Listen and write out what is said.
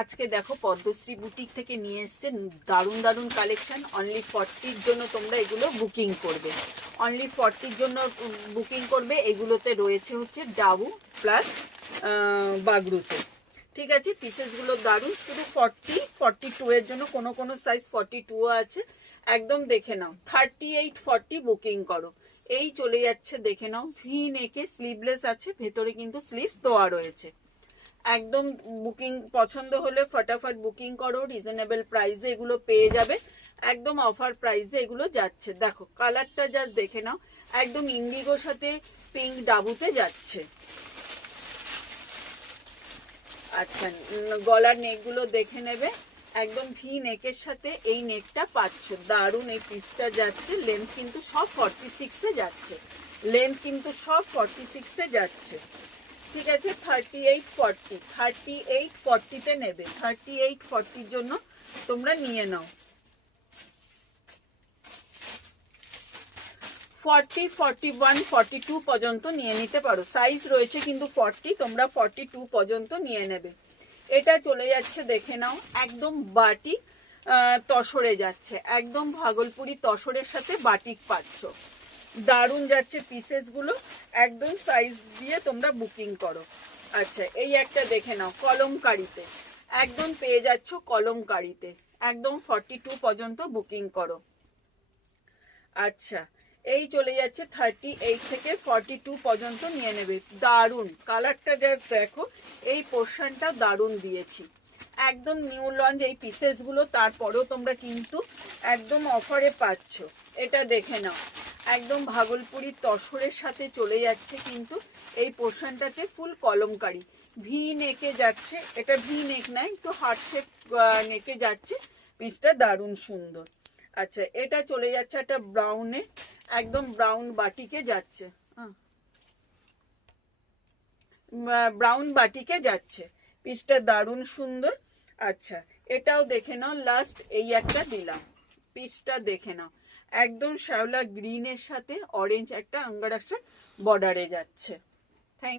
আজকে দেখো পদ্মশ্রী বুটিক থেকে নিয়ে এসছে দারুণ দারুণ কালেকশন। অনলি 40-র জন্য তোমরা এগুলো বুকিং করবে, অনলি 40-র জন্য বুকিং করবে। এগুলোতে রয়েছে হচ্ছে ডাবু প্লাস বাগরুতে, ঠিক আছে। পিসেসগুলো দারুণ, শুধু 40-42 এর জন্য, কোনো কোনো সাইজ 42 আছে। একদম দেখে নাও, 38-40 বুকিং করো। এই চলে যাচ্ছে, দেখে নাও। ভি নেকে স্লিভলেস আছে, ভেতরে কিন্তু স্লিভস দেওয়া রয়েছে। একদম বুকিং পছন্দ হলে ফটাফট বুকিং করো, রিজনেবল প্রাইসে এগুলো পেয়ে যাবে, একদম অফার প্রাইসে এগুলো যাচ্ছে। দেখো কালারটা জাস্ট দেখে নাও, একদম ইন্ডিগোর সাথে পিঙ্ক ডাবুতে যাচ্ছে। আচ্ছা, গলার নেকগুলো দেখে নেবে, একদম ভি নেকের সাথে এই নেকটা পাচ্ছ, দারুণ এই পিসটা যাচ্ছে। লেন্থ কিন্তু সব 46-এ যাচ্ছে, লেন্থ কিন্তু সব 46-এ যাচ্ছে, ঠিক আছে। 38-40 নেবে, 38-40-র জন্য তোমরা নিয়ে নাও। 40, 41, 42 পর্যন্ত নিয়ে নিতে পারো, সাইজ রয়েছে কিন্তু 40, তোমরা 42 পর্যন্ত নিয়ে নেবে। এটা চলে যাচ্ছে, দেখে নাও, একদম বাটিক তসরে যাচ্ছে, একদম ভাগলপুরি তসরের সাথে বাটিক পাচ্ছ, দারুণ যাচ্ছে পিসেসগুলো। একদম সাইজ দিয়ে তোমরা বুকিং করো। আচ্ছা, এই একটা দেখে নাও, কলমকারিতে একদম পেয়ে যাচ্ছ, কলমকারিতে একদম 42 পর্যন্ত বুকিং করো। আচ্ছা, এই চলে যাচ্ছে 38 থেকে 42 পর্যন্ত নিয়ে নেবে। দারুণ কালারটা জাস্ট দেখো, এই পোর্শনটা দারুণ দিয়েছি, একদম নিউ লঞ্চ এই পিসেসগুলো। তারপরেও তোমরা কিন্তু একদম অফারে পাচ্ছ। এটা দেখে নাও, একদম ভাগলপুরি তসরের সাথে চলে যাচ্ছে, কিন্তু এই পোর্শনটাতে ফুল কলমকারি, ভি নেকে যাচ্ছে। এটা ভি নেক না, একটু হার্ট শেপ নেকে যাচ্ছে, পিসটা দারুণ সুন্দর। আচ্ছা, এটা চলে যাচ্ছে একটা ব্রাউনে, একদম ব্রাউন বাটিকে যাচ্ছে, ব্রাউন বাটিকে যাচ্ছে, পিসটা দারুণ সুন্দর। আচ্ছা, এটাও দেখে নাও, লাস্ট এই একটা দিলাম, পিসটা দেখে নাও, একদম শ্যাওলা গ্রিনের সাথে অরেঞ্জ একটা আঙ্গারাক্সা বর্ডারে যাচ্ছে।